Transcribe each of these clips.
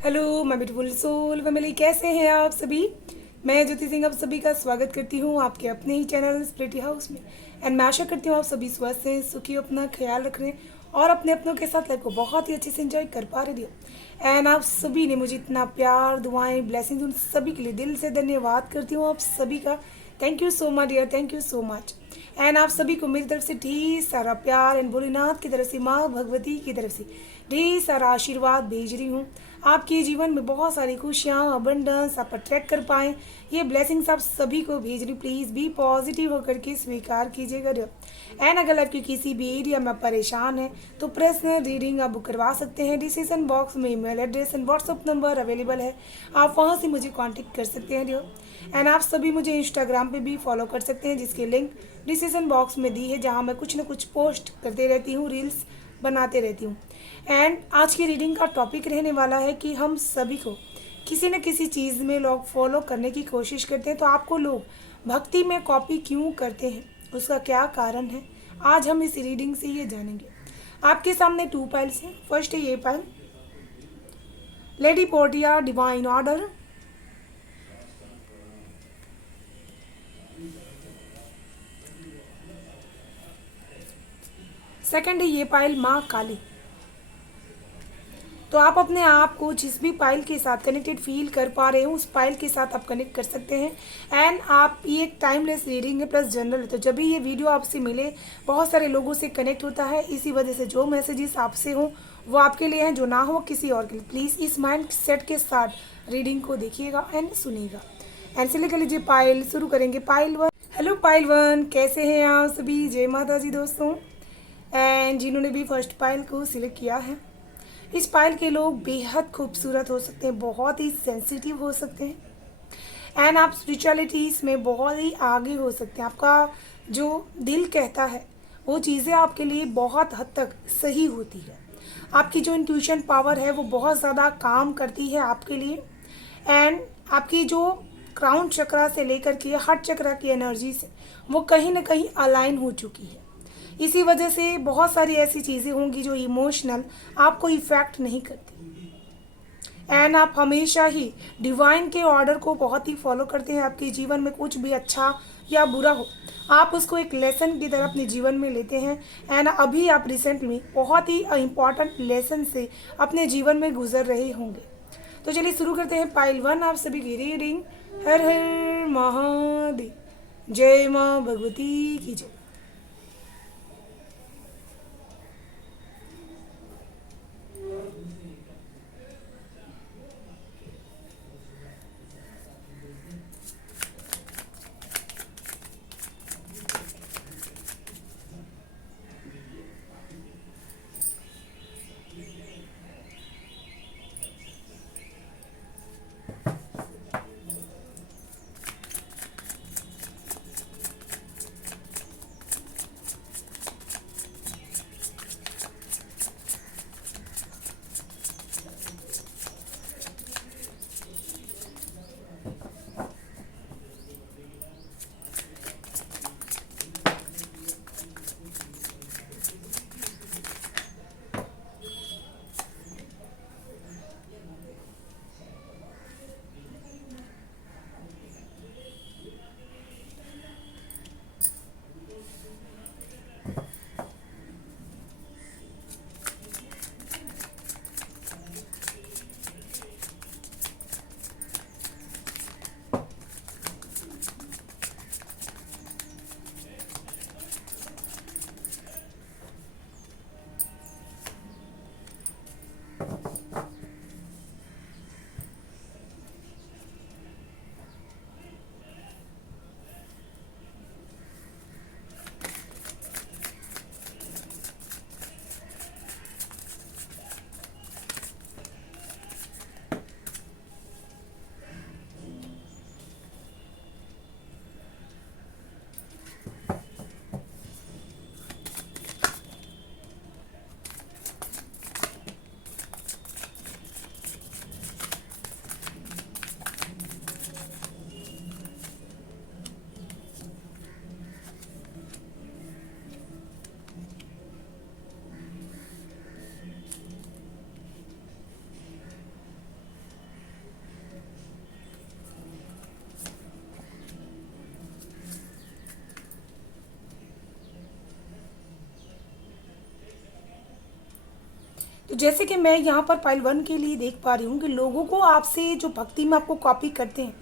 Hello my beautiful soul family, कैसे हैं आप सभी। मैं ज्योति सिंह आप सभी का स्वागत करती हूँ आपके अपने ही चैनल स्प्रिटी हाउस में। एंड मैं आशा करती हूँ आप सभी स्वस्थ हैं, सुखी हो, अपना ख्याल रख रहे हैं और अपने अपनों के साथ लाइफ को बहुत ही अच्छे से एंजॉय कर पा रहे हो। एंड आप सभी ने मुझे इतना प्यार, दुआएं, ब्लेसिंग्स, उन सभी के लिए दिल से धन्यवाद करती हूँ आप सभी का। Thank you so much dear, thank you so much. And आप सभी को मेरी तरफ से ढेर सारा प्यार एंड भोलेनाथ की तरफ से, माँ भगवती की तरफ से ढेर सारा आशीर्वाद भेज रही हूँ। आपके जीवन में बहुत सारी खुशियाँ, अबंडेंस आप अट्रैक्ट कर पाएँ, ये ब्लेसिंग्स आप सभी को भेज रही। प्लीज़ बी पॉजिटिव होकर के स्वीकार कीजिएगा। एंड अगर आपकी किसी भी एरिया में परेशान है तो पर्सनल रीडिंग आप बुक करवा सकते हैं। डिस्क्रिप्शन बॉक्स में email address and WhatsApp number available है, आप वहाँ से मुझे कांटेक्ट कर सकते हैं डियर। एंड आप सभी मुझे इंस्टाग्राम पे भी फॉलो कर सकते हैं, जिसकी लिंक डिस्क्रिप्शन बॉक्स में दी है, जहाँ मैं कुछ ना कुछ पोस्ट करते रहती हूँ, रील्स बनाते रहती हूँ। एंड आज की रीडिंग का टॉपिक रहने वाला है कि हम सभी को किसी न किसी चीज़ में लोग फॉलो करने की कोशिश करते हैं, तो आपको लोग भक्ति में कॉपी क्यों करते हैं, उसका क्या कारण है, आज हम इस रीडिंग से ये जानेंगे। आपके सामने 2 पाइल्स हैं। फर्स्ट है ये pile, lady Portia divine order. Second है ये पाइल, माँ काली। तो आप अपने आप को जिस भी पाइल के साथ कनेक्टेड फील कर पा रहे हो, उस पाइल के साथ आप कनेक्ट कर सकते हैं। एंड आप, ये एक टाइमलेस रीडिंग है प्लस जनरल है, तो जब भी ये वीडियो आपसे मिले बहुत सारे लोगों से कनेक्ट होता है। इसी वजह से जो मैसेजेस आपसे हो वो आपके लिए हैं, जो ना हो किसी और के लिए। प्लीज़ इस माइंड सेट के साथ रीडिंग को देखिएगा एंड सुनिएगा। एंड से लेकर लीजिए पाइल, शुरू करेंगे पाइल 1। हेलो पाइल 1, कैसे हैं आप सभी। जय माता जी दोस्तों। एंड जिन्होंने भी फर्स्ट पाइल को सिलेक्ट किया है, इस पाइल के लोग बेहद खूबसूरत हो सकते हैं, बहुत ही सेंसिटिव हो सकते हैं। एंड आप स्पिरिचुअलिटीज़ में बहुत ही आगे हो सकते हैं। आपका जो दिल कहता है वो चीज़ें आपके लिए बहुत हद तक सही होती है। आपकी जो इंट्यूशन पावर है वो बहुत ज़्यादा काम करती है आपके लिए। एंड आपकी जो क्राउन चक्रा से लेकर के हार्ट चक्रा की एनर्जी से वो कहीं ना कहीं अलाइन हो चुकी है। इसी वजह से बहुत सारी ऐसी चीज़ें होंगी जो इमोशनल आपको इफ़ेक्ट नहीं करती। एंड आप हमेशा ही डिवाइन के ऑर्डर को बहुत ही फॉलो करते हैं। आपके जीवन में कुछ भी अच्छा या बुरा हो, आप उसको एक लेसन की तरह अपने जीवन में लेते हैं। एंड अभी आप रिसेंटली बहुत ही इम्पॉर्टेंट लेसन से अपने जीवन में गुजर रहे होंगे। तो चलिए शुरू करते हैं पाइल 1 आप सभी की रीडिंग। हर हर महादेव, जय माँ भगवती की जय। तो जैसे कि मैं यहाँ पर पाइल 1 के लिए देख पा रही हूँ कि लोगों को आपसे जो भक्ति में आपको कॉपी करते हैं,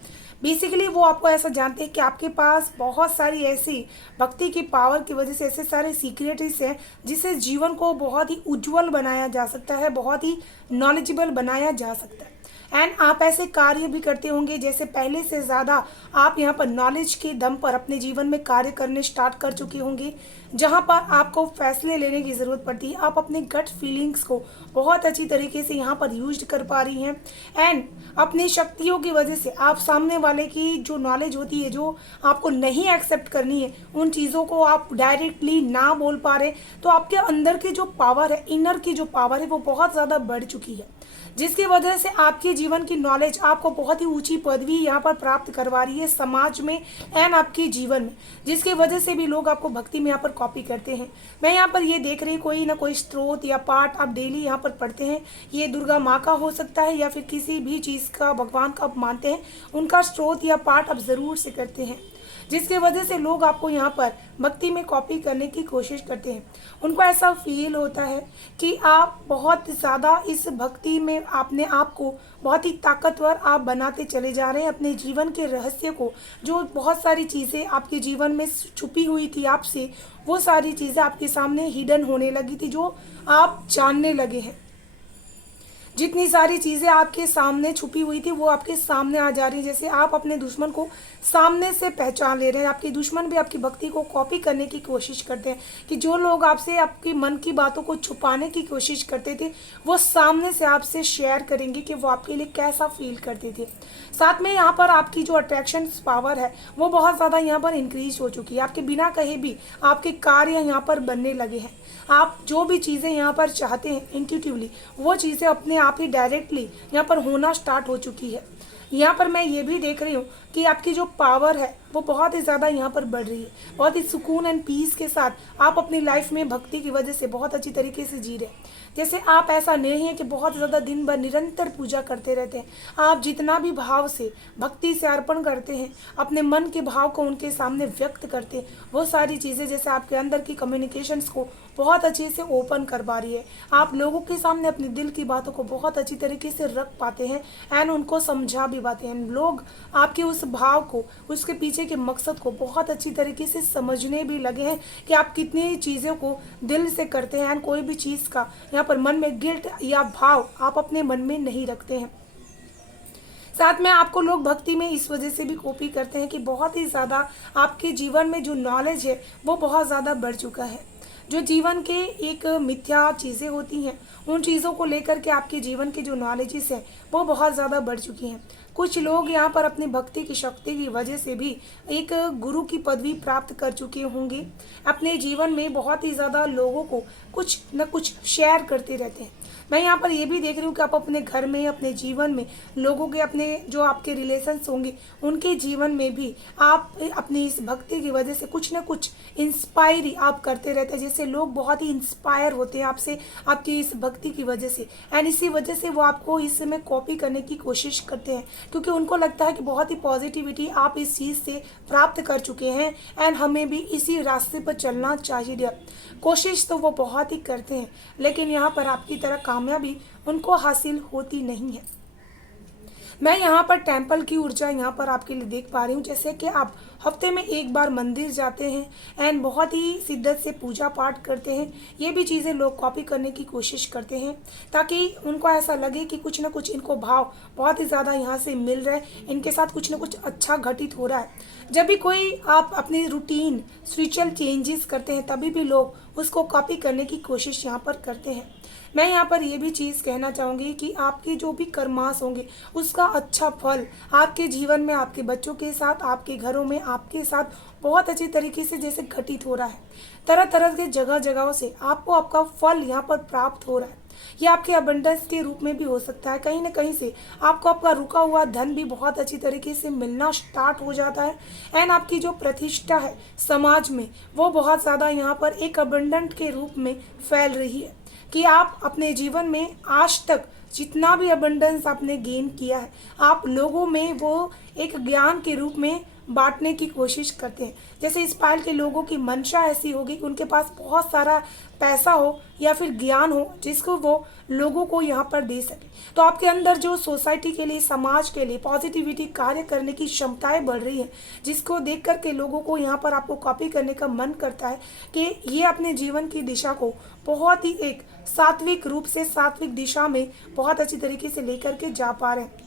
बेसिकली वो आपको ऐसा जानते हैं कि आपके पास बहुत सारी ऐसी भक्ति की पावर की वजह से ऐसे सारे सीक्रेट्स हैं जिससे जीवन को बहुत ही उज्जवल बनाया जा सकता है, बहुत ही नॉलेजेबल बनाया जा सकता है। एंड आप ऐसे कार्य भी करते होंगे जैसे पहले से ज़्यादा आप यहाँ पर नॉलेज के दम पर अपने जीवन में कार्य करने स्टार्ट कर चुके होंगे, जहाँ पर आपको फैसले लेने की ज़रूरत पड़ती है। आप अपने गट फीलिंग्स को बहुत अच्छी तरीके से यहाँ पर यूज कर पा रही हैं। एंड अपनी शक्तियों की वजह से आप सामने वाले की जो नॉलेज होती है, जो आपको नहीं एक्सेप्ट करनी है, उन चीज़ों को आप डायरेक्टली ना बोल पा रहे, तो आपके अंदर की जो पावर है, इनर की जो पावर है, वो बहुत ज़्यादा बढ़ चुकी है, जिसकी वजह से आपके जीवन की नॉलेज आपको बहुत ही ऊंची पदवी यहाँ पर प्राप्त करवा रही है समाज में एंड आपके जीवन में, जिसकी वजह से भी लोग आपको भक्ति में यहाँ पर कॉपी करते हैं। मैं यहाँ पर ये देख रही कोई ना कोई स्त्रोत या पाठ आप डेली यहाँ पर पढ़ते हैं। ये दुर्गा माँ का हो सकता है या फिर किसी भी चीज़ का, भगवान का आप मानते हैं, उनका स्त्रोत या पाठ आप ज़रूर से करते हैं, जिसकी वजह से लोग आपको यहाँ पर भक्ति में कॉपी करने की कोशिश करते हैं। उनको ऐसा फील होता है कि आप बहुत ज़्यादा इस भक्ति में अपने आप को बहुत ही ताकतवर आप बनाते चले जा रहे हैं। अपने जीवन के रहस्य को, जो बहुत सारी चीज़ें आपके जीवन में छुपी हुई थी आपसे, वो सारी चीज़ें आपके सामने हिडन होने लगी थी, जो आप जानने लगे हैं। जितनी सारी चीज़ें आपके सामने छुपी हुई थी वो आपके सामने आ जा रही है। जैसे आप अपने दुश्मन को सामने से पहचान ले रहे हैं। आपके दुश्मन भी आपकी भक्ति को कॉपी करने की कोशिश करते हैं कि जो लोग आपसे आपके मन की बातों को छुपाने की कोशिश करते थे, वो सामने से आपसे शेयर करेंगे कि वो आपके लिए कैसा फील करते थे। साथ में यहाँ पर आपकी जो अट्रैक्शन पावर है वो बहुत ज़्यादा यहाँ पर इंक्रीज हो चुकी है। आपके बिना कहे भी आपके कार्य यहाँ पर बनने लगे हैं। आप जो भी चीज़ें यहाँ पर चाहते हैं इंट्यूटिवली, वो चीज़ें अपने आप ही डायरेक्टली यहाँ पर होना स्टार्ट हो चुकी है। यहाँ पर मैं ये भी देख रही हूँ कि आपकी जो पावर है वो बहुत ही ज़्यादा यहाँ पर बढ़ रही है। बहुत ही सुकून एंड पीस के साथ आप अपनी लाइफ में भक्ति की वजह से बहुत अच्छी तरीके से जी रहे हैं। जैसे आप ऐसा नहीं है कि बहुत ज़्यादा दिन भर निरंतर पूजा करते रहते हैं। आप जितना भी भाव से भक्ति से अर्पण करते हैं, अपने मन के भाव को उनके सामने व्यक्त करते हैं, वो सारी चीज़ें जैसे आपके अंदर की कम्युनिकेशंस को बहुत अच्छे से ओपन कर पा रही है। आप लोगों के सामने अपने दिल की बातों को बहुत अच्छी तरीके से रख पाते हैं एंड उनको समझा भी पाते हैं। लोग आपके उस भाव को, उसके पीछे के मकसद को बहुत अच्छी तरीके से समझने भी लगे हैं कि आप कितनी चीज़ों को दिल से करते हैं एंड कोई भी चीज़ का यहाँ पर मन में गिल्ट या भाव आप अपने मन में नहीं रखते हैं। साथ में आपको लोग भक्ति में इस वजह से भी कॉपी करते हैं कि बहुत ही ज़्यादा आपके जीवन में जो नॉलेज है वो बहुत ज़्यादा बढ़ चुका है। जो जीवन के एक मिथ्या चीज़ें होती हैं, उन चीज़ों को लेकर के आपके जीवन की जो नॉलेजेस हैं वो बहुत ज़्यादा बढ़ चुकी हैं। कुछ लोग यहाँ पर अपनी भक्ति की शक्ति की वजह से भी एक गुरु की पदवी प्राप्त कर चुके होंगे। अपने जीवन में बहुत ही ज़्यादा लोगों को कुछ न कुछ शेयर करते रहते हैं। मैं यहाँ पर ये भी देख रही हूँ कि आप अपने घर में, अपने जीवन में लोगों के, अपने जो आपके रिलेशंस होंगे उनके जीवन में भी आप अपनी इस भक्ति की वजह से कुछ न कुछ इंस्पायर आप करते रहते हैं। जैसे लोग बहुत ही इंस्पायर होते हैं आपसे, आपकी इस भक्ति की वजह से, एंड इसी वजह से वो आपको इस समय कॉपी करने की कोशिश करते हैं, क्योंकि उनको लगता है कि बहुत ही पॉजिटिविटी आप इस चीज़ से प्राप्त कर चुके हैं एंड हमें भी इसी रास्ते पर चलना चाहिए। कोशिश तो वो बहुत ही करते हैं, लेकिन यहाँ पर आपकी तरह कामयाबी उनको हासिल होती नहीं है। मैं यहाँ पर टेंपल की ऊर्जा यहाँ पर आपके लिए देख पा रही हूँ। जैसे कि आप हफ्ते में एक बार मंदिर जाते हैं एंड बहुत ही शिद्दत से पूजा पाठ करते हैं। ये भी चीज़ें लोग कॉपी करने की कोशिश करते हैं ताकि उनको ऐसा लगे कि कुछ ना कुछ इनको भाव बहुत ही ज़्यादा यहाँ से मिल रहा है, इनके साथ कुछ ना कुछ अच्छा घटित हो रहा है। जब भी कोई आप अपनी रूटीन स्पिरिचुअल चेंजेस करते हैं तभी भी लोग उसको कॉपी करने की कोशिश यहाँ पर करते हैं। मैं यहाँ पर ये भी चीज़ कहना चाहूँगी कि आपके जो भी कर्मास होंगे उसका अच्छा फल आपके जीवन में, आपके बच्चों के साथ, आपके घरों में, आपके साथ बहुत अच्छी तरीके से जैसे घटित हो रहा है। तरह तरह के जगह जगहों से आपको आपका फल यहाँ पर प्राप्त हो रहा है। ये आपके अबंडेंस के रूप में भी हो सकता है। कहीं ना कहीं से आपको आपका रुका हुआ धन भी बहुत अच्छी तरीके से मिलना स्टार्ट हो जाता है एंड आपकी जो प्रतिष्ठा है समाज में वो बहुत ज़्यादा यहाँ पर एक अबंडेंट के रूप में फैल रही है कि आप अपने जीवन में आज तक जितना भी अबंडेंस आपने गेन किया है, आप लोगों में वो एक ज्ञान के रूप में बांटने की कोशिश करते हैं। जैसे इस पायल के लोगों की मंशा ऐसी होगी कि उनके पास बहुत सारा पैसा हो या फिर ज्ञान हो जिसको वो लोगों को यहाँ पर दे सके। तो आपके अंदर जो सोसाइटी के लिए, समाज के लिए पॉजिटिविटी कार्य करने की क्षमताएं बढ़ रही है, जिसको देख कर के लोगों को यहाँ पर आपको कॉपी करने का मन करता है कि ये अपने जीवन की दिशा को बहुत ही एक सात्विक रूप से, सात्विक दिशा में बहुत अच्छी तरीके से लेकर के जा पा रहे हैं।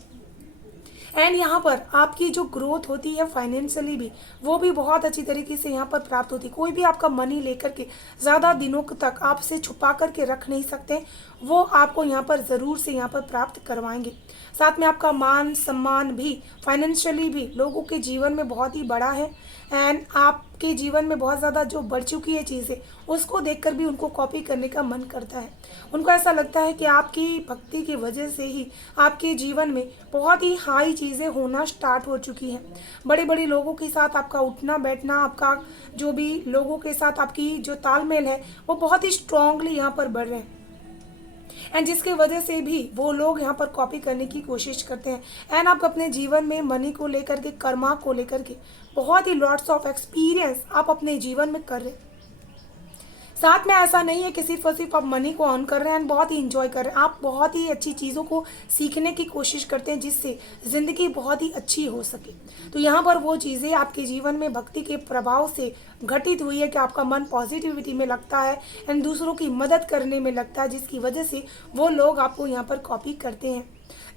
एंड यहाँ पर आपकी जो ग्रोथ होती है फाइनेंशियली भी, वो भी बहुत अच्छी तरीके से यहाँ पर प्राप्त होती है। कोई भी आपका मनी लेकर के ज़्यादा दिनों तक आपसे छुपा करके रख नहीं सकते, वो आपको यहाँ पर ज़रूर से यहाँ पर प्राप्त करवाएंगे। साथ में आपका मान सम्मान भी फाइनेंशियली भी लोगों के जीवन में बहुत ही बड़ा है। एंड आपके जीवन में बहुत ज़्यादा जो बढ़ चुकी है चीज़ें, उसको देखकर भी उनको कॉपी करने का मन करता है। उनको ऐसा लगता है कि आपकी भक्ति की वजह से ही आपके जीवन में बहुत ही हाई चीज़ें होना स्टार्ट हो चुकी हैं। बड़े बड़े लोगों के साथ आपका उठना बैठना, आपका जो भी लोगों के साथ आपकी जो तालमेल है, वो बहुत ही स्ट्रांगली यहाँ पर बढ़ रहे हैं। एंड जिसकी वजह से भी वो लोग यहाँ पर कॉपी करने की कोशिश करते हैं। एंड आप अपने जीवन में मनी को लेकर के, कर्मा को लेकर के बहुत ही लॉट्स ऑफ एक्सपीरियंस आप अपने जीवन में कर रहे हैं। साथ में ऐसा नहीं है कि सिर्फ और सिर्फ आप मनी को अर्न कर रहे हैं एंड बहुत ही इंजॉय कर रहे हैं। आप बहुत ही अच्छी चीज़ों को सीखने की कोशिश करते हैं जिससे ज़िंदगी बहुत ही अच्छी हो सके। तो यहाँ पर वो चीज़ें आपके जीवन में भक्ति के प्रभाव से घटित हुई है कि आपका मन पॉजिटिविटी में लगता है एंड दूसरों की मदद करने में लगता है, जिसकी वजह से वो लोग आपको यहाँ पर कॉपी करते हैं।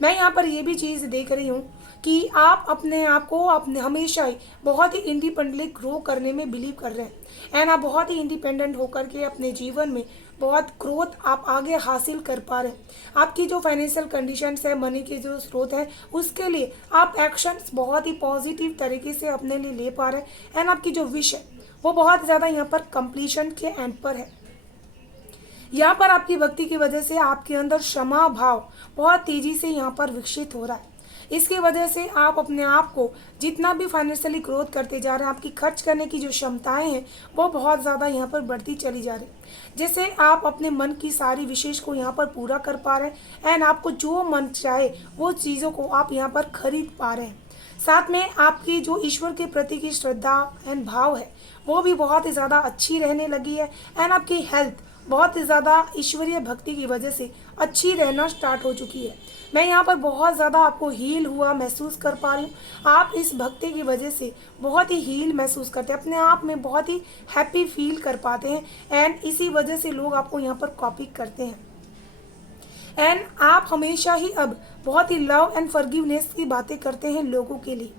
मैं यहाँ पर ये भी चीज़ देख रही हूँ कि आप अपने आप को अपने हमेशा ही बहुत ही इंडिपेंडेंटली ग्रो करने में बिलीव कर रहे हैं। एंड आप बहुत ही इंडिपेंडेंट होकर के अपने जीवन में बहुत ग्रोथ आप आगे हासिल कर पा रहे हैं। आपकी जो फाइनेंशियल कंडीशंस है, मनी के जो स्रोत है, उसके लिए आप एक्शंस बहुत ही पॉजिटिव तरीके से अपने लिए ले पा रहे हैं। एंड आपकी जो विश है वो बहुत ज़्यादा यहाँ पर कंप्लीशन के एंड पर है। यहाँ पर आपकी भक्ति की वजह से आपके अंदर क्षमा भाव बहुत तेज़ी से यहाँ पर विकसित हो रहा है। इसकी वजह से आप अपने आप को जितना भी फाइनेंशियली ग्रोथ करते जा रहे हैं, आपकी खर्च करने की जो क्षमताएं हैं वो बहुत ज़्यादा यहाँ पर बढ़ती चली जा रही है। जैसे आप अपने मन की सारी विशेष को यहाँ पर पूरा कर पा रहे हैं एंड आपको जो मन चाहे वो चीज़ों को आप यहाँ पर खरीद पा रहे हैं। साथ में आपकी जो ईश्वर के प्रति की श्रद्धा एंड भाव है वो भी बहुत ही ज़्यादा अच्छी रहने लगी है। एंड आपकी हेल्थ बहुत ही ज़्यादा ईश्वरीय भक्ति की वजह से अच्छी रहना स्टार्ट हो चुकी है। मैं यहाँ पर बहुत ज़्यादा आपको हील हुआ महसूस कर पा रही हूँ। आप इस भक्ति की वजह से बहुत ही हील महसूस करते हैं, अपने आप में बहुत ही हैप्पी फील कर पाते हैं एंड इसी वजह से लोग आपको यहाँ पर कॉपी करते हैं। एंड आप हमेशा ही अब बहुत ही लव एंड फॉरगिवनेस की बातें करते हैं लोगों के लिए।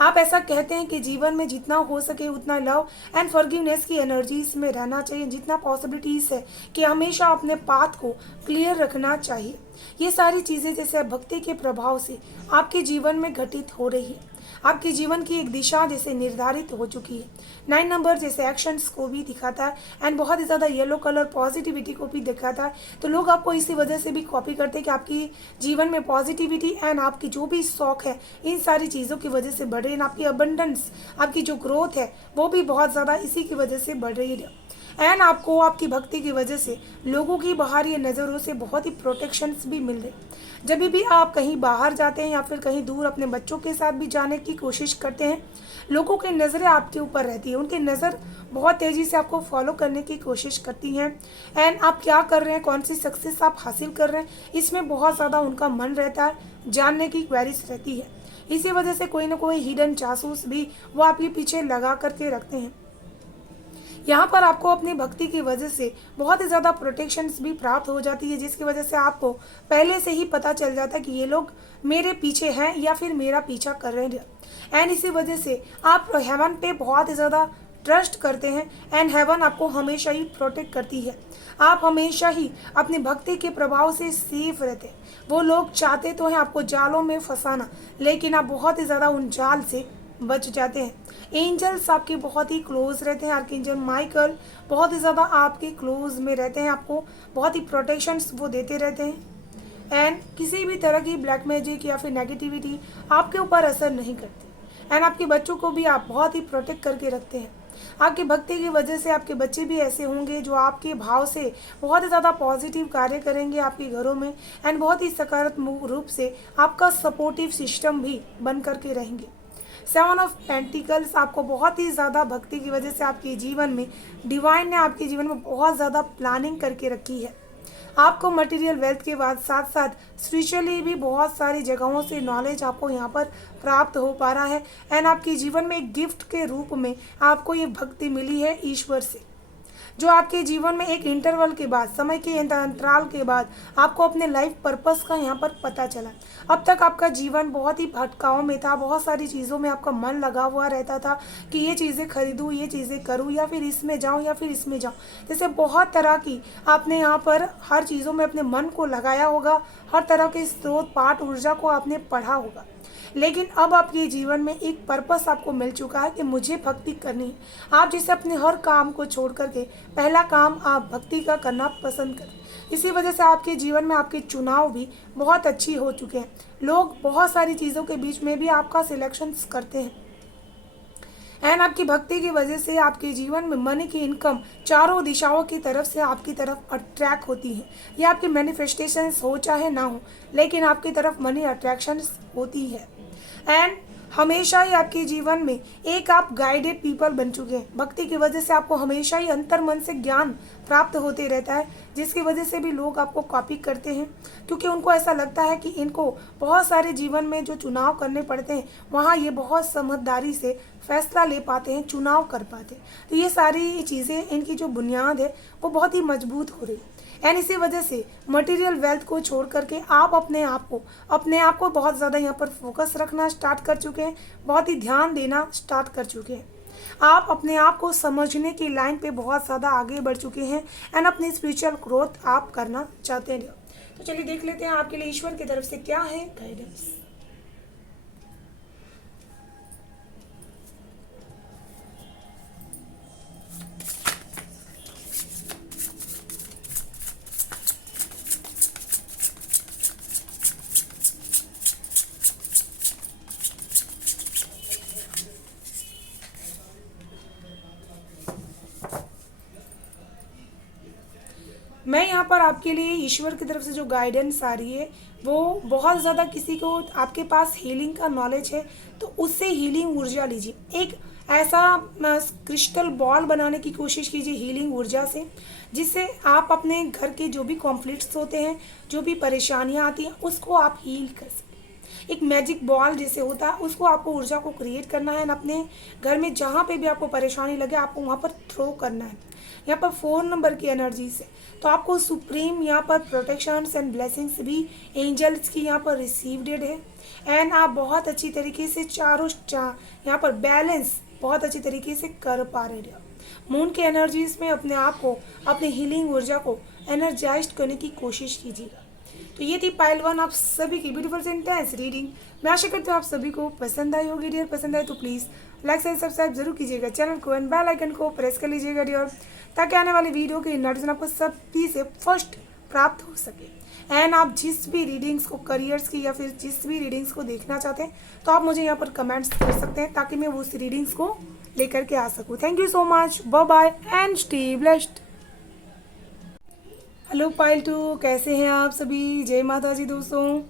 आप ऐसा कहते हैं कि जीवन में जितना हो सके उतना लव एंड फॉरगिवनेस की एनर्जीज में रहना चाहिए, जितना पॉसिबिलिटीज़ है कि हमेशा अपने पाथ को क्लियर रखना चाहिए। ये सारी चीज़ें जैसे भक्ति के प्रभाव से आपके जीवन में घटित हो रही है। आपके जीवन की एक दिशा जैसे निर्धारित हो चुकी है। 9 नंबर जैसे एक्शंस को भी दिखाता है एंड बहुत ही ज़्यादा येलो कलर पॉजिटिविटी को भी दिखाता है। तो लोग आपको इसी वजह से भी कॉपी करते हैं कि आपकी जीवन में पॉजिटिविटी एंड आपकी जो भी शौक है इन सारी चीज़ों की वजह से बढ़ रही है। आपकी अबंडेंस, आपकी जो ग्रोथ है वो भी बहुत ज़्यादा इसी की वजह से बढ़ रही है। एंड आपको आपकी भक्ति की वजह से लोगों की बाहरी नज़रों से बहुत ही प्रोटेक्शंस भी मिल रहे। जब भी आप कहीं बाहर जाते हैं या फिर कहीं दूर अपने बच्चों के साथ भी जाने की कोशिश करते हैं, लोगों की नज़रें आपके ऊपर रहती है। उनकी नज़र बहुत तेज़ी से आपको फॉलो करने की कोशिश करती हैं एंड आप क्या कर रहे हैं, कौन सी सक्सेस आप हासिल कर रहे हैं, इसमें बहुत ज़्यादा उनका मन रहता है, जानने की क्वेरीज रहती है। इसी वजह से कोई ना कोई हिडन जासूस भी वो आपके पीछे लगा करके रखते हैं। यहाँ पर आपको अपनी भक्ति की वजह से बहुत ही ज़्यादा प्रोटेक्शंस भी प्राप्त हो जाती है, जिसकी वजह से आपको पहले से ही पता चल जाता है कि ये लोग मेरे पीछे हैं या फिर मेरा पीछा कर रहे हैं। एंड इसी वजह से आप हेवन पे बहुत ही ज़्यादा ट्रस्ट करते हैं एंड हेवन आपको हमेशा ही प्रोटेक्ट करती है। आप हमेशा ही अपनी भक्ति के प्रभाव से सेफ रहते हैं। वो लोग चाहते तो हैं आपको जालों में फंसाना, लेकिन आप बहुत ही ज़्यादा उन जाल से बच जाते हैं। एंजल्स आपके बहुत ही क्लोज रहते हैं। आर्कएंजल माइकल बहुत ही ज़्यादा आपके क्लोज में रहते हैं, आपको बहुत ही प्रोटेक्शंस वो देते रहते हैं एंड किसी भी तरह की ब्लैक मैजिक या फिर नेगेटिविटी आपके ऊपर असर नहीं करती। एंड आपके बच्चों को भी आप बहुत ही प्रोटेक्ट करके रखते हैं। आपकी भक्ति की वजह से आपके बच्चे भी ऐसे होंगे जो आपके भाव से बहुत ही ज़्यादा पॉजिटिव कार्य करेंगे आपके घरों में एंड बहुत ही सकारात्मक रूप से आपका सपोर्टिव सिस्टम भी बन करके रहेंगे। सेवन ऑफ पेंटिकल्स, आपको बहुत ही ज़्यादा भक्ति की वजह से आपके जीवन में डिवाइन ने आपके जीवन में बहुत ज़्यादा प्लानिंग करके रखी है। आपको मटेरियल वेल्थ के बाद साथ साथ स्पिरिचुअली भी बहुत सारी जगहों से नॉलेज आपको यहाँ पर प्राप्त हो पा रहा है। एंड आपके जीवन में एक गिफ्ट के रूप में आपको ये भक्ति मिली है ईश्वर से, जो आपके जीवन में एक इंटरवल के बाद, समय के अंतराल के बाद आपको अपने लाइफ पर्पस का यहाँ पर पता चला। अब तक आपका जीवन बहुत ही भटकाव में था, बहुत सारी चीज़ों में आपका मन लगा हुआ रहता था कि ये चीज़ें खरीदूँ, ये चीज़ें करूँ, या फिर इसमें जाऊँ या फिर इसमें जाऊँ। जैसे बहुत तरह की आपने यहाँ पर हर चीज़ों में अपने मन को लगाया होगा, हर तरह के स्रोत पाठ ऊर्जा को आपने पढ़ा होगा। लेकिन अब आपके जीवन में एक पर्पस आपको मिल चुका है कि मुझे भक्ति करनी है। आप जिसे अपने हर काम को छोड़ करके पहला काम आप भक्ति का करना पसंद करें। इसी वजह से आपके जीवन में आपके चुनाव भी बहुत अच्छी हो चुके हैं। लोग बहुत सारी चीज़ों के बीच में भी आपका सिलेक्शन करते हैं। एंड आपकी भक्ति की वजह से आपके जीवन में मनी की इनकम चारों दिशाओं की तरफ से आपकी तरफ अट्रैक्ट होती है। ये आपकी मैनिफेस्टेशंस हो चाहे ना हो, लेकिन आपकी तरफ मनी अट्रैक्शंस होती है। एंड हमेशा ही आपके जीवन में एक आप गाइडेड पीपल बन चुके हैं। भक्ति की वजह से आपको हमेशा ही अंतर मन से ज्ञान प्राप्त होते रहता है, जिसकी वजह से भी लोग आपको कॉपी करते हैं, क्योंकि उनको ऐसा लगता है कि इनको बहुत सारे जीवन में जो चुनाव करने पड़ते हैं वहाँ ये बहुत समझदारी से फैसला ले पाते हैं, चुनाव कर पाते हैं। तो ये सारी चीज़ें, इनकी जो बुनियाद है वो बहुत ही मजबूत हो रही है। एंड इसी वजह से मटेरियल वेल्थ को छोड़ करके आप अपने आप को बहुत ज़्यादा यहाँ पर फोकस रखना स्टार्ट कर चुके हैं, बहुत ही ध्यान देना स्टार्ट कर चुके हैं। आप अपने आप को समझने की लाइन पे बहुत ज़्यादा आगे बढ़ चुके हैं एंड अपनी स्पिरिचुअल ग्रोथ आप करना चाहते हैं। तो चलिए देख लेते हैं आपके लिए ईश्वर की तरफ से क्या है गाइडेंस। मैं यहाँ पर आपके लिए ईश्वर की तरफ से जो गाइडेंस आ रही है वो बहुत ज़्यादा, किसी को आपके पास हीलिंग का नॉलेज है तो उससे हीलिंग ऊर्जा लीजिए। एक ऐसा क्रिस्टल बॉल बनाने की कोशिश कीजिए हीलिंग ऊर्जा से, जिससे आप अपने घर के जो भी कॉन्फ्लिक्ट्स होते हैं, जो भी परेशानियाँ आती हैं, उसको आप हील कर सकें। एक मैजिक बॉल जैसे होता है, उसको आपको ऊर्जा को क्रिएट करना है, अपने घर में जहाँ पे भी आपको परेशानी लगे आपको वहाँ पर थ्रो करना है। यहाँ पर 4 नंबर की एनर्जी से तो आपको सुप्रीम यहाँ पर प्रोटेक्शंस एंड ब्लेसिंग्स भी एंजल्स की यहाँ पर रिसीव्ड है। एंड आप बहुत अच्छी तरीके से यहाँ पर बैलेंस बहुत अच्छी तरीके से कर पा रहे हो। मून के एनर्जीज में अपने आप को, अपनी हीलिंग ऊर्जा को एनर्जाइज करने की कोशिश कीजिएगा। तो ये थी पाइल 1 आप सभी की ब्यूटीफुल सेंटेंस रीडिंग। मैं आशा करती हूँ आप सभी को पसंद आई होगी डियर। पसंद आए तो प्लीज़ लाइक एंड सब्सक्राइब जरूर कीजिएगा चैनल को एंड बेल आइकन को प्रेस कर लीजिएगा डियर, ताकि आने वाली वीडियो की नोटिफिकेशन आपको सभी से फर्स्ट प्राप्त हो सके। एंड आप जिस भी रीडिंग्स को, करियर्स की या फिर जिस भी रीडिंग्स को देखना चाहते हैं तो आप मुझे यहाँ पर कमेंट्स कर सकते हैं, ताकि मैं उस रीडिंग्स को लेकर के आ सकूँ। Thank you so much, bye bye and stay blessed. Hello पाइल 2, कैसे हैं आप सभी? जय माता जी दोस्तों।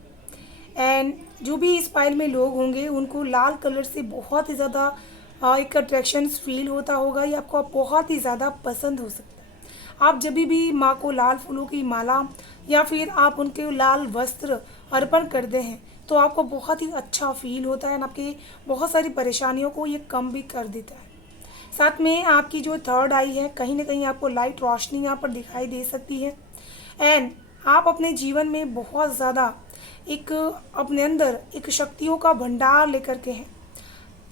एंड जो भी इस पाइल में लोग होंगे उनको लाल कलर से बहुत ही ज़्यादा एक अट्रैक्शंस फील होता होगा, ये आपको बहुत ही ज़्यादा पसंद हो सकता है। आप जब भी माँ को लाल फूलों की माला या फिर आप उनके लाल वस्त्र अर्पण करते हैं तो आपको बहुत ही अच्छा फील होता है, आपकी बहुत सारी परेशानियों को ये कम भी कर देता है। साथ में आपकी जो थर्ड आई है, कहीं ना कहीं आपको लाइट रोशनी यहाँ पर दिखाई दे सकती है। एंड आप अपने जीवन में बहुत ज़्यादा एक अपने अंदर एक शक्तियों का भंडार लेकर के हैं।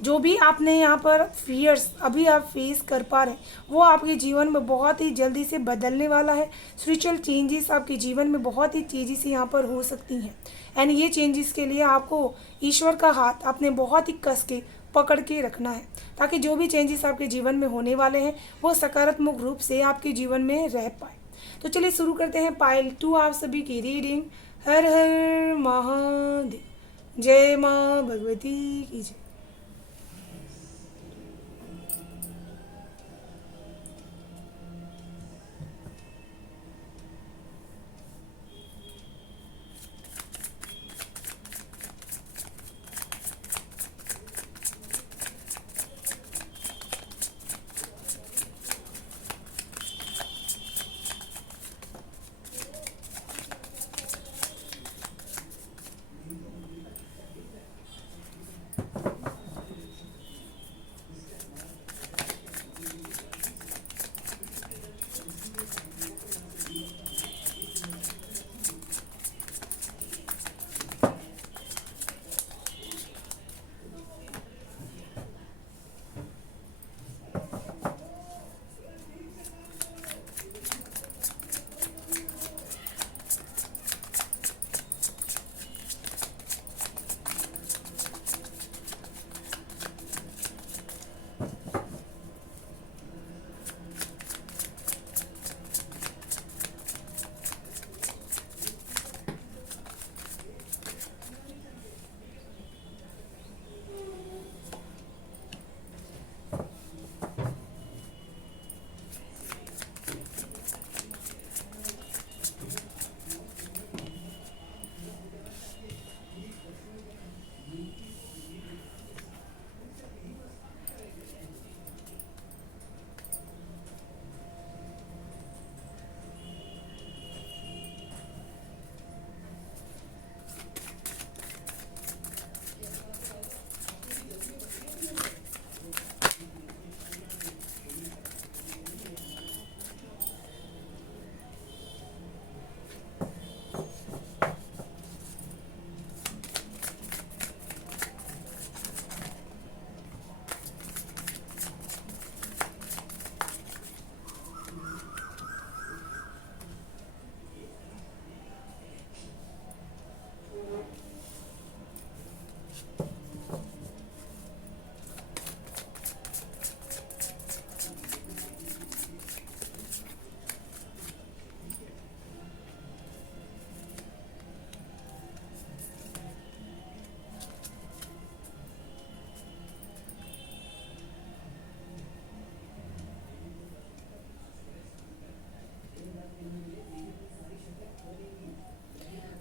जो भी आपने यहाँ पर फियर्स अभी आप फेस कर पा रहे हैं वो आपके जीवन में बहुत ही जल्दी से बदलने वाला है। स्पिरिचुअल चेंजेस आपके जीवन में बहुत ही तेज़ी से यहाँ पर हो सकती हैं। एंड ये चेंजेस के लिए आपको ईश्वर का हाथ आपने बहुत ही कस के पकड़ के रखना है, ताकि जो भी चेंजेस आपके जीवन में होने वाले हैं वो सकारात्मक रूप से आपके जीवन में रह पाए। तो चलिए शुरू करते हैं पाइल 2 आप सभी की रीडिंग। हर हर महादेव, जय माँ भगवती की जय।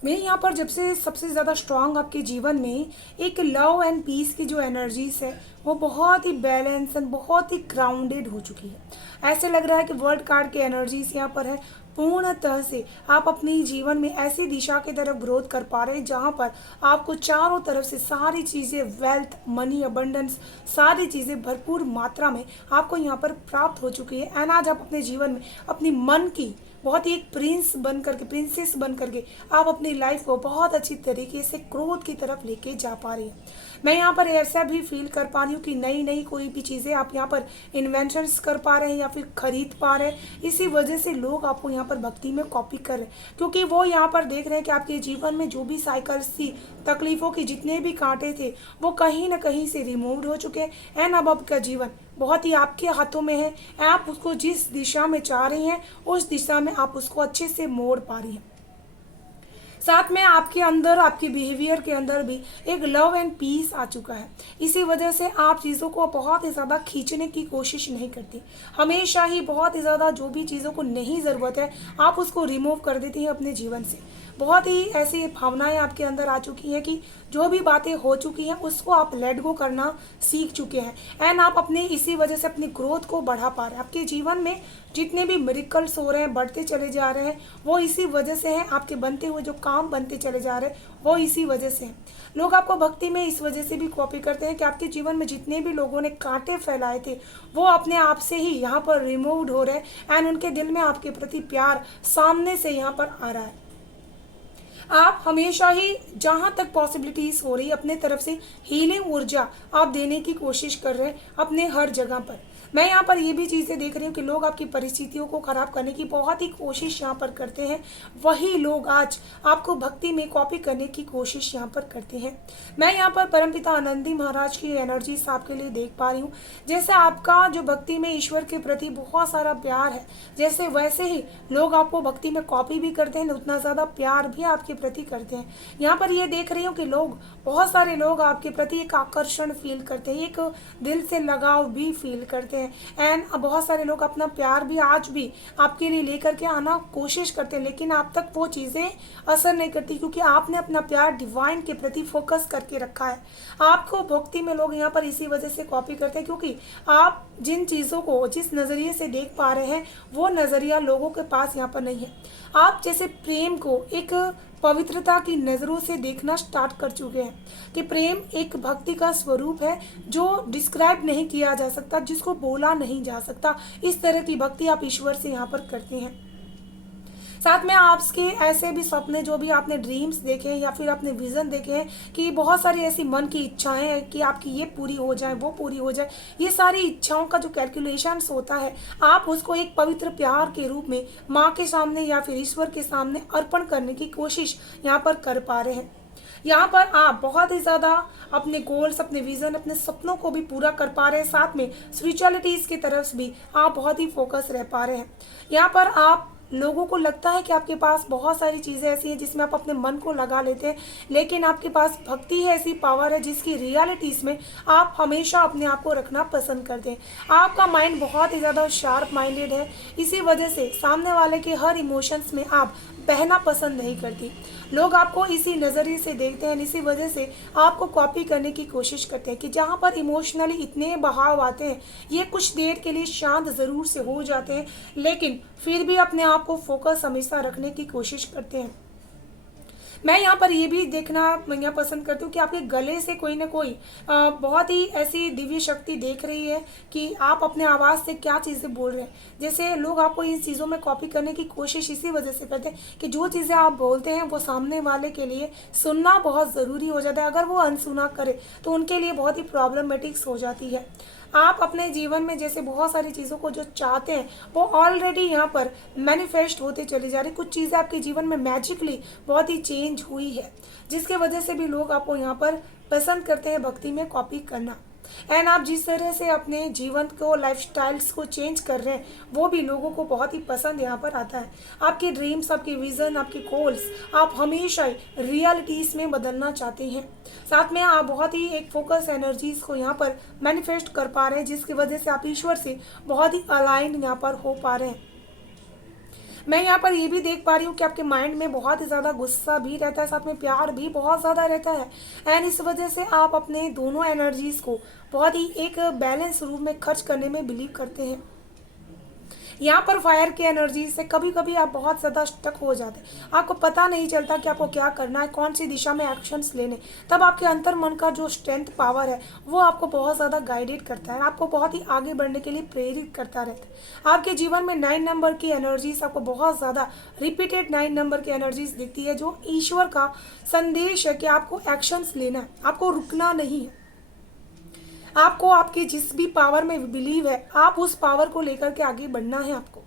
मैं यहाँ पर जब से सबसे ज़्यादा स्ट्रांग आपके जीवन में एक लव एंड पीस की जो एनर्जीज है वो बहुत ही बैलेंस एंड बहुत ही ग्राउंडेड हो चुकी है। ऐसे लग रहा है कि वर्ल्ड कार्ड की एनर्जीज यहाँ पर है। पूर्णतः से आप अपनी जीवन में ऐसी दिशा की तरफ ग्रोथ कर पा रहे हैं जहाँ पर आपको चारों तरफ से सारी चीज़ें, वेल्थ, मनी, अबंडेंस, सारी चीज़ें भरपूर मात्रा में आपको यहाँ पर प्राप्त हो चुकी है। एंड आज आप अपने जीवन में अपनी मन की बहुत ही एक प्रिंस बन करके, प्रिंसेस बन करके आप अपनी लाइफ को बहुत अच्छी तरीके से ग्रोथ की तरफ लेके जा पा रही हैं। मैं यहाँ पर ऐसा भी फील कर पा रही हूँ कि नई नई कोई भी चीज़ें आप यहाँ पर इन्वेंशंस कर पा रहे हैं या फिर खरीद पा रहे हैं। इसी वजह से लोग आपको यहाँ पर भक्ति में कॉपी कर रहे हैं, क्योंकि वो यहाँ पर देख रहे हैं कि आपके जीवन में जो भी साइकिल्स थी, तकलीफ़ों की जितने भी कांटे थे, वो कहीं ना कहीं से रिमूव हो चुके हैं। एंड अब आपका जीवन बहुत ही आपके हाथों में है। आप उसको जिस दिशा में चाह रही हैं उस दिशा में आप उसको अच्छे से मोड़ पा रही हैं। साथ में आपके अंदर, आपके बिहेवियर के अंदर भी एक लव एंड पीस आ चुका है। इसी वजह से आप चीज़ों को बहुत ही ज़्यादा खींचने की कोशिश नहीं करती। हमेशा ही बहुत ही ज़्यादा जो भी चीज़ों को नहीं ज़रूरत है आप उसको रिमूव कर देती हैं अपने जीवन से। बहुत ही ऐसी भावनाएं आपके अंदर आ चुकी हैं कि जो भी बातें हो चुकी हैं उसको आप लेट गो करना सीख चुके हैं। एंड आप अपने इसी वजह से अपनी ग्रोथ को बढ़ा पा रहे हैं। आपके जीवन में जितने भी मिरेकल्स हो रहे हैं, बढ़ते चले जा रहे हैं, वो इसी वजह से हैं। आपके बनते हुए जो काम बनते चले जा रहे हैं वो इसी वजह से हैं। लोग आपको भक्ति में इस वजह से भी कॉपी करते हैं कि आपके जीवन में जितने भी लोगों ने कांटे फैलाए थे वो अपने आप से ही यहाँ पर रिमूव्ड हो रहे हैं। एंड उनके दिल में आपके प्रति प्यार सामने से यहाँ पर आ रहा है। आप हमेशा ही जहाँ तक पॉसिबिलिटीज़ हो रही अपने तरफ से हीलिंग ऊर्जा आप देने की कोशिश कर रहे हैं अपने हर जगह पर। मैं यहाँ पर ये भी चीज़ें देख रही हूँ कि लोग आपकी परिस्थितियों को ख़राब करने की बहुत ही कोशिश यहाँ पर करते हैं। वही लोग आज आपको भक्ति में कॉपी करने की कोशिश यहाँ पर करते हैं। मैं यहाँ पर परमपिता आनंदी महाराज की एनर्जीज आपके लिए देख पा रही हूँ। जैसे आपका जो भक्ति में ईश्वर के प्रति बहुत सारा प्यार है, जैसे वैसे ही लोग आपको भक्ति में कॉपी भी करते हैं, उतना ज़्यादा प्यार भी आपके प्रति करते हैं। यहाँ पर ये देख रही हूँ कि बहुत सारे लोग आपके प्रति एक आकर्षण फील करते हैं, एक दिल से लगाव भी फील करते हैं। एंड बहुत सारे लोग अपना प्यार भी आज भी आपके लिए लेकर के आना कोशिश करते हैं, लेकिन आप तक वो चीज़ें असर नहीं करती, क्योंकि आपने अपना प्यार डिवाइन के प्रति फोकस करके रखा है। आपको भक्ति में लोग यहाँ पर इसी वजह से कॉपी करते हैं, क्योंकि आप जिन चीज़ों को जिस नज़रिए से देख पा रहे हैं वो नज़रिया लोगों के पास यहाँ पर नहीं है। आप जैसे प्रेम को एक पवित्रता की नज़रों से देखना स्टार्ट कर चुके हैं कि प्रेम एक भक्ति का स्वरूप है जो डिस्क्राइब नहीं किया जा सकता, जिसको बोला नहीं जा सकता। इस तरह की भक्ति आप ईश्वर से यहाँ पर करते हैं। साथ में आपके ऐसे भी सपने, जो भी आपने ड्रीम्स देखे हैं या फिर आपने विजन देखे हैं कि बहुत सारी ऐसी मन की इच्छाएं हैं कि आपकी ये पूरी हो जाए, वो पूरी हो जाए, ये सारी इच्छाओं का जो कैलकुलेशंस होता है आप उसको एक पवित्र प्यार के रूप में माँ के सामने या फिर ईश्वर के सामने अर्पण करने की कोशिश यहाँ पर कर पा रहे हैं। यहाँ पर आप बहुत ही ज़्यादा अपने गोल्स, अपने विज़न, अपने सपनों को भी पूरा कर पा रहे हैं। साथ में स्पिरिचुअलिटीज़ की तरफ भी आप बहुत ही फोकस रह पा रहे हैं। यहाँ पर आप लोगों को लगता है कि आपके पास बहुत सारी चीज़ें ऐसी हैं जिसमें आप अपने मन को लगा लेते हैं, लेकिन आपके पास भक्ति है, ऐसी पावर है जिसकी रियलिटीज़ में आप हमेशा अपने आप को रखना पसंद करते हैं। आपका माइंड बहुत ही ज़्यादा शार्प माइंडेड है। इसी वजह से सामने वाले के हर इमोशंस में आप बहना पसंद नहीं करती। लोग आपको इसी नज़रिए से देखते हैं, इसी वजह से आपको कॉपी करने की कोशिश करते हैं कि जहाँ पर इमोशनली इतने बहाव आते हैं ये कुछ देर के लिए शांत ज़रूर से हो जाते हैं, लेकिन फिर भी अपने आप को फोकस हमेशा रखने की कोशिश करते हैं। मैं यहाँ पर ये भी देखना यहाँ पसंद करती हूँ कि आपके गले से कोई ना कोई बहुत ही ऐसी दिव्य शक्ति देख रही है कि आप अपने आवाज़ से क्या चीज़ें बोल रहे हैं। जैसे लोग आपको इन चीज़ों में कॉपी करने की कोशिश इसी वजह से करते हैं कि जो चीज़ें आप बोलते हैं वो सामने वाले के लिए सुनना बहुत ज़रूरी हो जाता है। अगर वो अनसुना करे तो उनके लिए बहुत ही प्रॉब्लमेटिक्स हो जाती है। आप अपने जीवन में जैसे बहुत सारी चीज़ों को जो चाहते हैं वो ऑलरेडी यहाँ पर मैनिफेस्ट होते चली जा रही। कुछ चीज़ें आपके जीवन में मैजिकली बहुत ही चेंज हुई है, जिसके वजह से भी लोग आपको यहाँ पर पसंद करते हैं भक्ति में कॉपी करना। एंड आप जिस तरह से अपने जीवन को, लाइफस्टाइल्स को चेंज कर रहे हैं वो भी लोगों को बहुत ही पसंद यहाँ पर आता है। आपके ड्रीम्स, आपके विज़न, आपके गोल्स आप हमेशा रियलिटीज़ में बदलना चाहते हैं। साथ में आप बहुत ही एक फोकस एनर्जीज़ को यहाँ पर मैनिफेस्ट कर पा रहे हैं, जिसकी वजह से आप ईश्वर से बहुत ही अलाइंड यहाँ पर हो पा रहे हैं। मैं यहाँ पर ये भी देख पा रही हूँ कि आपके माइंड में बहुत ही ज़्यादा गुस्सा भी रहता है, साथ में प्यार भी बहुत ज़्यादा रहता है। एंड इस वजह से आप अपने दोनों एनर्जीज़ को बहुत ही एक बैलेंस रूप में खर्च करने में बिलीव करते हैं। यहाँ पर फायर की एनर्जी से कभी कभी आप बहुत ज़्यादा स्टक हो जाते हैं, आपको पता नहीं चलता कि आपको क्या करना है, कौन सी दिशा में एक्शंस लेने। तब आपके अंतर मन का जो स्ट्रेंथ पावर है वो आपको बहुत ज़्यादा गाइडेड करता है, आपको बहुत ही आगे बढ़ने के लिए प्रेरित करता रहता है। आपके जीवन में 9 नंबर की एनर्जीज आपको बहुत ज़्यादा रिपीटेड 9 नंबर की एनर्जीज दिखती है, जो ईश्वर का संदेश है कि आपको एक्शंस लेना है, आपको रुकना नहीं है। आपको आपकी जिस भी पावर में बिलीव है, आप उस पावर को लेकर के आगे बढ़ना है आपको।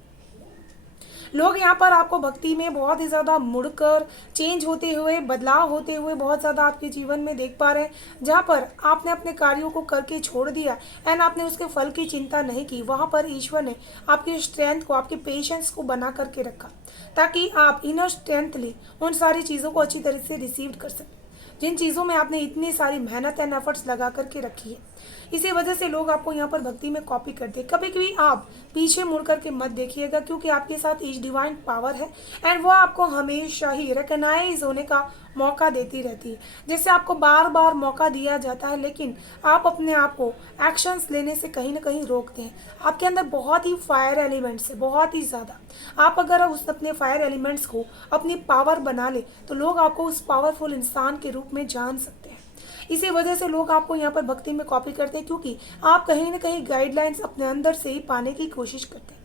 लोग यहाँ पर आपको भक्ति में बहुत ही ज़्यादा मुड़कर चेंज होते हुए, बदलाव होते हुए बहुत ज़्यादा आपके जीवन में देख पा रहे हैं। जहाँ पर आपने अपने कार्यों को करके छोड़ दिया एंड आपने उसके फल की चिंता नहीं की, वहाँ पर ईश्वर ने आपकी स्ट्रेंथ को, आपके पेशेंस को बना करके रखा, ताकि आप इनर स्ट्रेंथली उन सारी चीज़ों को अच्छी तरह से रिसीव कर सकें जिन चीज़ों में आपने इतनी सारी मेहनत एंड एफर्ट्स लगा करके रखी है। इसी वजह से लोग आपको यहाँ पर भक्ति में कॉपी करते हैं। कभी कभी आप पीछे मुड़ करके मत देखिएगा, क्योंकि आपके साथ इस डिवाइन पावर है एंड वो आपको हमेशा ही रिकग्नाइज होने का मौका देती रहती है। जैसे आपको बार बार मौका दिया जाता है, लेकिन आप अपने आप को एक्शंस लेने से कहीं ना कहीं रोकते हैं। आपके अंदर बहुत ही फायर एलिमेंट्स है, बहुत ही ज़्यादा। आप अगर उस अपने फायर एलिमेंट्स को अपनी पावर बना ले तो लोग आपको उस पावरफुल इंसान के रूप में जान सकते हैं। इसी वजह से लोग आपको यहाँ पर भक्ति में कॉपी करते हैं, क्योंकि आप कहीं ना कहीं गाइडलाइंस अपने अंदर से ही पाने की कोशिश करते हैं।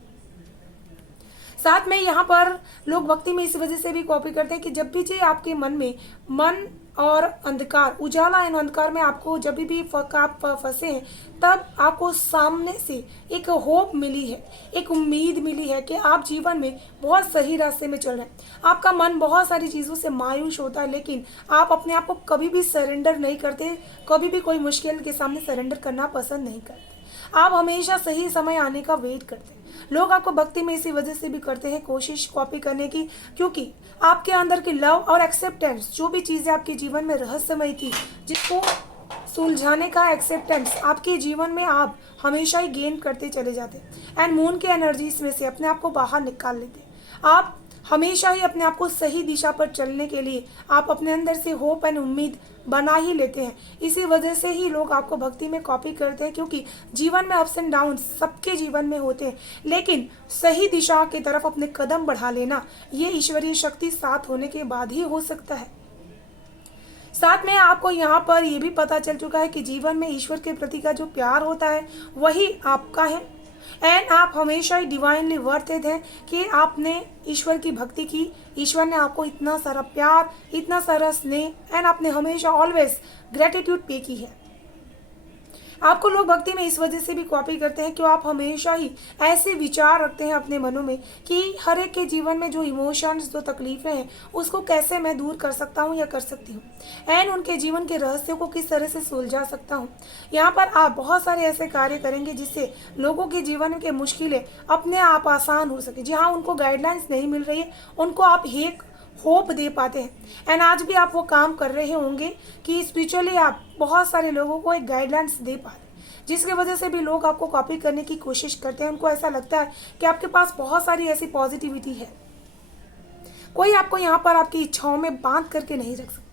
साथ में यहाँ पर लोग भक्ति में इस वजह से भी कॉपी करते हैं कि जब भी जी आपके मन में मन और अंधकार, उजाला एवं अंधकार में आपको जब भी आप फंसे हैं, तब आपको सामने से एक होप मिली है, एक उम्मीद मिली है कि आप जीवन में बहुत सही रास्ते में चल रहे हैं। आपका मन बहुत सारी चीज़ों से मायूस होता है, लेकिन आप अपने आप को कभी भी सरेंडर नहीं करते, कभी भी कोई मुश्किल के सामने सरेंडर करना पसंद नहीं करते। आप हमेशा सही समय आने का वेट करते हैं। लोग आपको भक्ति में इसी वजह से भी करते हैं कोशिश कॉपी करने की, क्योंकि आपके अंदर की लव और एक्सेप्टेंस, जो भी चीज़ें आपके जीवन में रहस्यमय थी, जिसको सुलझाने का एक्सेप्टेंस आपके जीवन में आप हमेशा ही गेन करते चले जाते एंड मून के एनर्जीज में से अपने आप को बाहर निकाल लेते। आप हमेशा ही अपने आप को सही दिशा पर चलने के लिए आप अपने अंदर से होप एंड उम्मीद बना ही लेते हैं। इसी वजह से ही लोग आपको भक्ति में कॉपी करते हैं, क्योंकि जीवन में अप्स एंड डाउन सबके जीवन में होते हैं, लेकिन सही दिशा की तरफ अपने कदम बढ़ा लेना ये ईश्वरीय शक्ति साथ होने के बाद ही हो सकता है। साथ में आपको यहाँ पर यह भी पता चल चुका है कि जीवन में ईश्वर के प्रति का जो प्यार होता है वही आपका है एंड आप हमेशा ही डिवाइनली वर्थित हैं कि आपने ईश्वर की भक्ति की। ईश्वर ने आपको इतना सारा प्यार, इतना सारा स्नेह एंड आपने हमेशा ऑलवेज ग्रेटिट्यूड पे की है। आपको लोग भक्ति में इस वजह से भी कॉपी करते हैं कि आप हमेशा ही ऐसे विचार रखते हैं अपने मनों में कि हर एक के जीवन में जो इमोशंस, जो तकलीफें हैं, उसको कैसे मैं दूर कर सकता हूँ या कर सकती हूँ एंड उनके जीवन के रहस्यों को किस तरह से सुलझा सकता हूँ। यहाँ पर आप बहुत सारे ऐसे कार्य करेंगे जिससे लोगों के जीवन के मुश्किलें अपने आप आसान हो सके। जहाँ उनको गाइडलाइंस नहीं मिल रही है, उनको आप एक होप दे पाते हैं एंड आज भी आप वो काम कर रहे होंगे कि स्पिरिचुअली आप बहुत सारे लोगों को एक गाइडलाइंस दे पाते हैं, जिसकी वजह से भी लोग आपको कॉपी करने की कोशिश करते हैं। उनको ऐसा लगता है कि आपके पास बहुत सारी ऐसी पॉजिटिविटी है। कोई आपको यहाँ पर आपकी इच्छाओं में बांध करके नहीं रख सकता।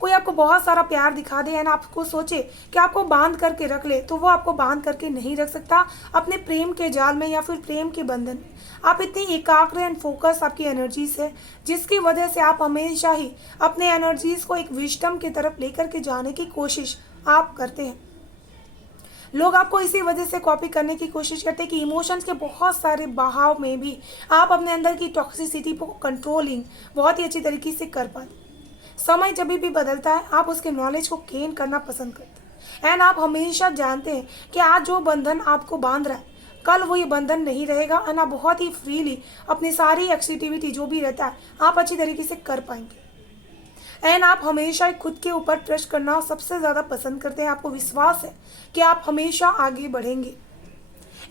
कोई आपको बहुत सारा प्यार दिखा दे एंड आपको सोचे कि आपको बांध करके रख ले, तो वो आपको बांध करके नहीं रख सकता अपने प्रेम के जाल में या फिर प्रेम के बंधन में। आप इतनी एकाग्र एंड फोकस आपकी एनर्जीज है, जिसकी वजह से आप हमेशा ही अपने एनर्जीज को एक विजडम की तरफ लेकर के जाने की कोशिश आप करते हैं। लोग आपको इसी वजह से कॉपी करने की कोशिश करते हैं कि इमोशंस के बहुत सारे बहाव में भी आप अपने अंदर की टॉक्सिसिटी को कंट्रोलिंग बहुत ही अच्छी तरीके से कर पाते। समय जब भी बदलता है, आप उसके नॉलेज को गेन करना पसंद करते हैं एंड आप हमेशा जानते हैं कि आज जो बंधन आपको बांध रहा है, कल वो ये बंधन नहीं रहेगा एंड आप बहुत ही फ्रीली अपनी सारी एक्टिविटी जो भी रहता है आप अच्छी तरीके से कर पाएंगे एंड आप हमेशा खुद के ऊपर ट्रस्ट करना सबसे ज़्यादा पसंद करते हैं। आपको विश्वास है कि आप हमेशा आगे बढ़ेंगे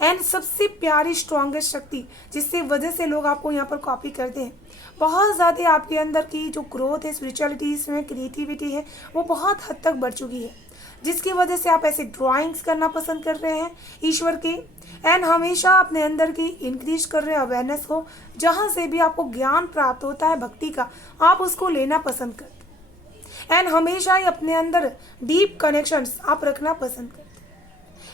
एंड सबसे प्यारी स्ट्रॉन्गेस्ट शक्ति जिससे वजह से लोग आपको यहाँ पर कॉपी करते हैं बहुत ज़्यादा आपके अंदर की जो ग्रोथ है, स्पिरिचुअलिटी इसमें, क्रिएटिविटी है, वो बहुत हद तक बढ़ चुकी है, जिसकी वजह से आप ऐसे ड्राइंग्स करना पसंद कर रहे हैं ईश्वर के, एंड हमेशा अपने अंदर की इंक्रीज कर रहे हैं अवेयरनेस को। जहाँ से भी आपको ज्ञान प्राप्त होता है भक्ति का, आप उसको लेना पसंद करते हैं, एंड हमेशा ही अपने अंदर डीप कनेक्शंस आप रखना पसंद करते हैं,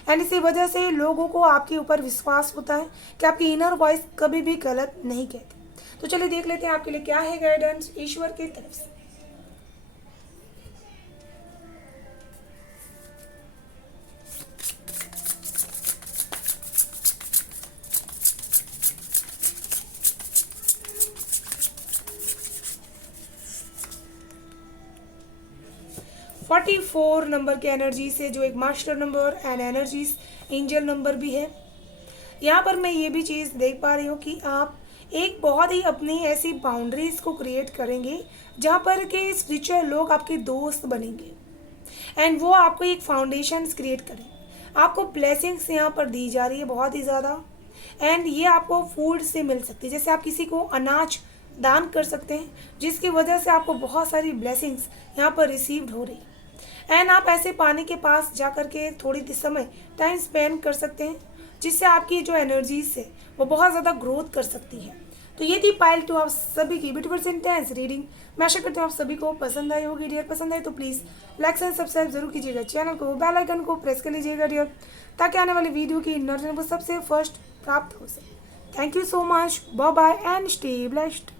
एंड इसी वजह से लोगों को आपके ऊपर विश्वास होता है कि आपकी इनर वॉइस कभी भी गलत नहीं कहती। तो चलिए देख लेते हैं आपके लिए क्या है गाइडेंस ईश्वर की तरफ से। 44 नंबर के एनर्जी से, जो एक master number and energies angel number भी है। यहाँ पर मैं ये भी चीज़ देख पा रही हूँ कि आप एक बहुत ही अपनी ऐसी बाउंड्रीज को क्रिएट करेंगे जहाँ पर के स्पिरिचुअल लोग आपके दोस्त बनेंगे, एंड वो आपको एक फाउंडेशन क्रिएट करें। आपको ब्लेसिंग्स यहाँ पर दी जा रही है बहुत ही ज़्यादा, एंड ये आपको फूड से मिल सकती है, जैसे आप किसी को अनाज दान कर सकते हैं, जिसकी वजह से आपको बहुत सारी ब्लेसिंग्स यहाँ पर रिसीव्ड हो रही है। एंड आप ऐसे पानी के पास जा कर के थोड़ी समय टाइम स्पेंड कर सकते हैं, जिससे आपकी जो एनर्जीज है वो बहुत ज़्यादा ग्रोथ कर सकती है। तो ये थी पाइल 2 आप सभी की ब्यूटीफुल इंटेंस रीडिंग। मैं आशा करती हूँ आप सभी को पसंद आई होगी डियर। पसंद आए तो प्लीज़ लाइक एंड सब्सक्राइब जरूर कीजिएगा, चैनल को बेल आइकन को प्रेस कर लीजिएगा डियर, ताकि आने वाली वीडियो की नोटिफिकेशन सबसे फर्स्ट प्राप्त हो सके। Thank you so much, bye bye and stay blessed.